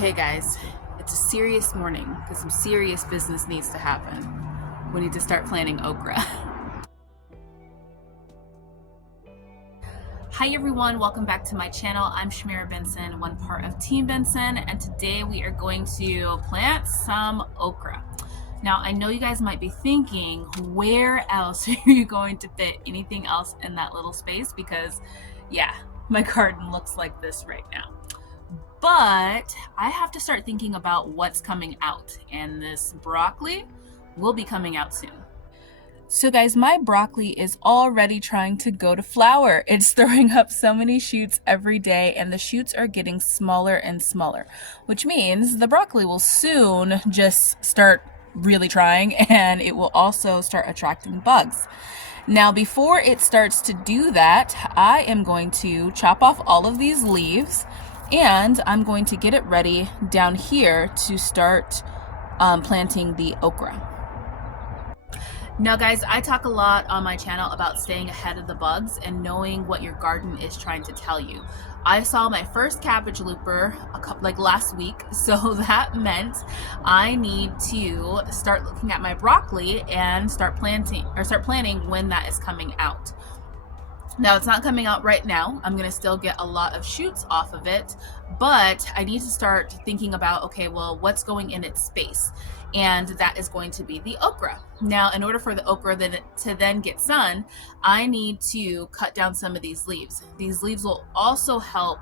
Okay guys, it's a serious morning because some serious business needs to happen. We need to start planting okra. Hi everyone, welcome back to my channel. I'm Shamira Benson, one part of Team Benson, and today we are going to plant some okra. Now I know you guys might be thinking, where else are you going to fit anything else in that little space? Because yeah, my garden looks like this right now. But I have to start thinking about what's coming out, and this broccoli will be coming out soon. So guys, my broccoli is already trying to go to flower. It's throwing up so many shoots every day, and the shoots are getting smaller and smaller, which means the broccoli will soon just start really trying, and it will also start attracting bugs. Now, before it starts to do that, I am going to chop off all of these leaves, and I'm going to get it ready down here to start planting the okra. Now guys, I talk a lot on my channel about staying ahead of the bugs and knowing what your garden is trying to tell you. I saw my first cabbage looper last week, so that meant I need to start looking at my broccoli and start planting when that is coming out. Now it's not coming out right now. I'm gonna still get a lot of shoots off of it, but I need to start thinking about, okay, well, what's going in its space? And that is going to be the okra. Now, in order for the okra to then get sun, I need to cut down some of these leaves. These leaves will also help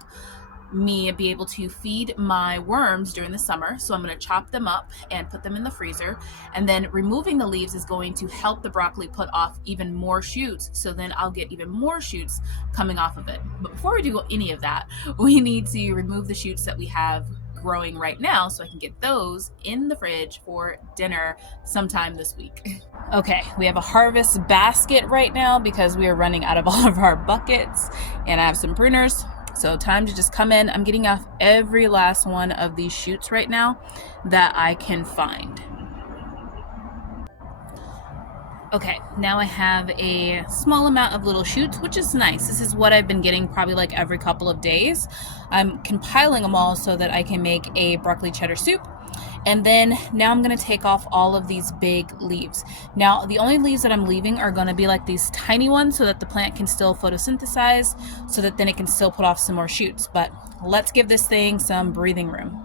me be able to feed my worms during the summer. So I'm going to chop them up and put them in the freezer, and then removing the leaves is going to help the broccoli put off even more shoots, so then I'll get even more shoots coming off of it. But before we do any of that, we need to remove the shoots that we have growing right now so I can get those in the fridge for dinner sometime this week. Okay, we have a harvest basket right now because we are running out of all of our buckets, and I have some pruners. So time to just come in. I'm getting off every last one of these shoots right now that I can find. Okay, now I have a small amount of little shoots, which is nice. This is what I've been getting probably like every couple of days. I'm compiling them all so that I can make a broccoli cheddar soup. And then now I'm going to take off all of these big leaves. Now the only leaves that I'm leaving are going to be like these tiny ones so that the plant can still photosynthesize, so that then it can still put off some more shoots. But let's give this thing some breathing room.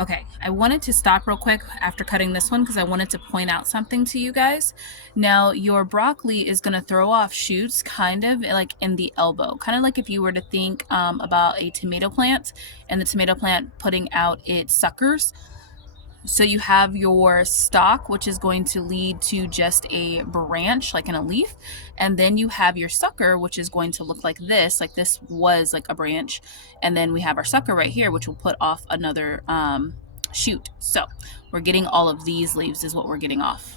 Okay, I wanted to stop real quick after cutting this one because I wanted to point out something to you guys. Now, your broccoli is going to throw off shoots kind of like in the elbow, kind of like if you were to think about a tomato plant and the tomato plant putting out its suckers. So you have your stalk, which is going to lead to just a branch, like in a leaf. And then you have your sucker, which is going to look like this was like a branch. And then we have our sucker right here, which will put off another shoot. So we're getting all of these leaves is what we're getting off.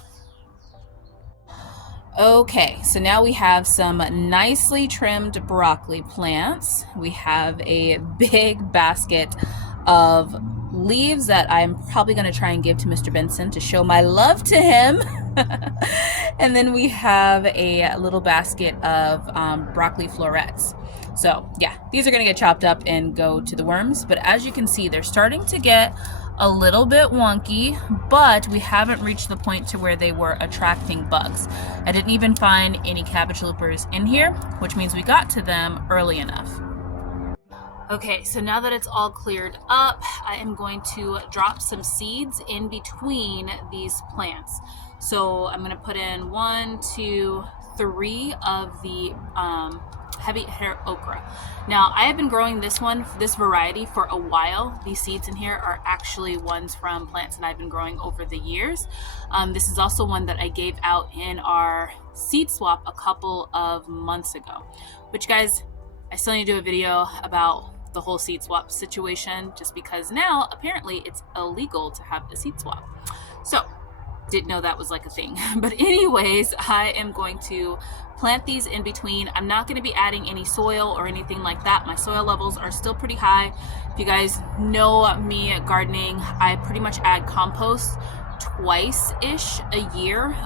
Okay, so now we have some nicely trimmed broccoli plants. We have a big basket of leaves that I'm probably going to try and give to Mr. Benson to show my love to him. And then we have a little basket of broccoli florets. So yeah, these are going to get chopped up and go to the worms. But as you can see, they're starting to get a little bit wonky, but we haven't reached the point to where they were attracting bugs. I didn't even find any cabbage loopers in here, which means we got to them early enough. Okay, so now that it's all cleared up, I am going to drop some seeds in between these plants. So I'm going to put in 1, 2, 3 of the heavy hair okra. Now I have been growing this variety for a while. These seeds in here are actually ones from plants that I've been growing over the years. This is also one that I gave out in our seed swap a couple of months ago, which guys, I still need to do a video about the whole seed swap situation, just because now apparently it's illegal to have a seed swap. So didn't know that was like a thing. But anyways, I am going to plant these in between. I'm not going to be adding any soil or anything like that. My soil levels are still pretty high. If you guys know me gardening, I pretty much add compost twice-ish a year,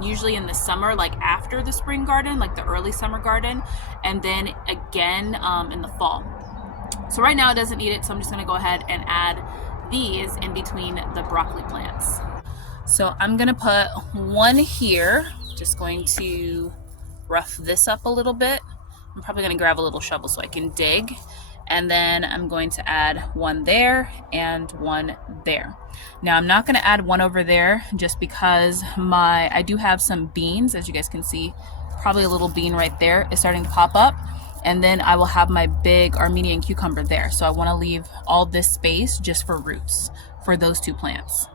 usually in the summer, like after the spring garden, like the early summer garden, and then again in the fall. So right now it doesn't need it, so I'm just gonna go ahead and add these in between the broccoli plants. So I'm gonna put one here, just going to rough this up a little bit. I'm probably gonna grab a little shovel so I can dig. And then I'm going to add one there and one there. Now I'm not gonna add one over there just because I do have some beans, as you guys can see, probably a little bean right there is starting to pop up. And then I will have my big Armenian cucumber there. So I wanna leave all this space just for roots for those two plants.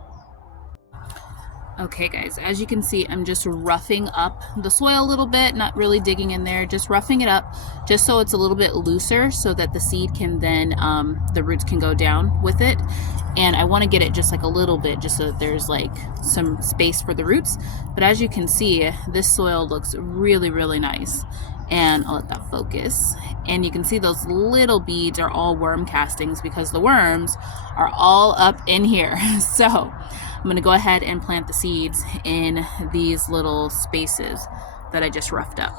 Okay guys, as you can see, I'm just roughing up the soil a little bit, not really digging in there, just roughing it up just so it's a little bit looser so that the seed can then, the roots can go down with it. And I want to get it just like a little bit just so that there's like some space for the roots. But as you can see, this soil looks really, really nice. And I'll let that focus. And you can see those little beads are all worm castings because the worms are all up in here. So I'm gonna go ahead and plant the seeds in these little spaces that I just roughed up.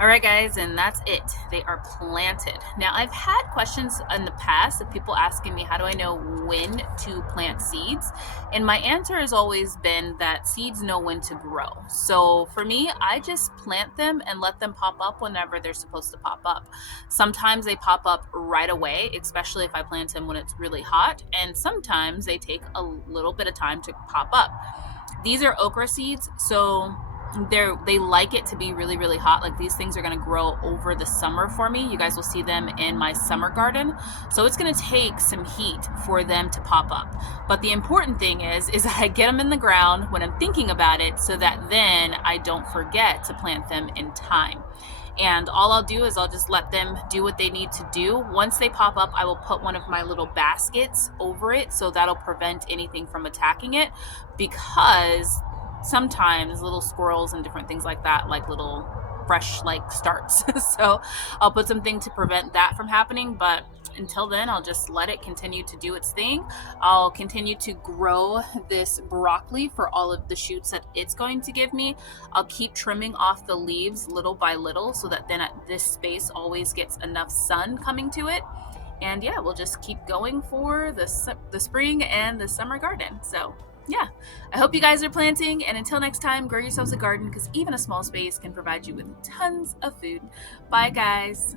All right guys, and that's it. They are planted. Now I've had questions in the past of people asking me, how do I know when to plant seeds? And my answer has always been that seeds know when to grow. So for me, I just plant them and let them pop up whenever they're supposed to pop up. Sometimes they pop up right away, especially if I plant them when it's really hot. And sometimes they take a little bit of time to pop up. These are okra seeds, so they like it to be really, really hot. Like these things are going to grow over the summer for me. You guys will see them in my summer garden. So it's going to take some heat for them to pop up. But the important thing is I get them in the ground when I'm thinking about it so that then I don't forget to plant them in time. And all I'll do is I'll just let them do what they need to do. Once they pop up, I will put one of my little baskets over it, so that'll prevent anything from attacking it, because sometimes little squirrels and different things like that like little fresh like starts. So I'll put something to prevent that from happening, but until then I'll just let it continue to do its thing. I'll continue to grow this broccoli for all of the shoots that it's going to give me. I'll keep trimming off the leaves little by little so that then this space always gets enough sun coming to it. And yeah, we'll just keep going for the spring and the summer garden. So yeah, I hope you guys are planting, and until next time, grow yourselves a garden, because even a small space can provide you with tons of food. Bye guys.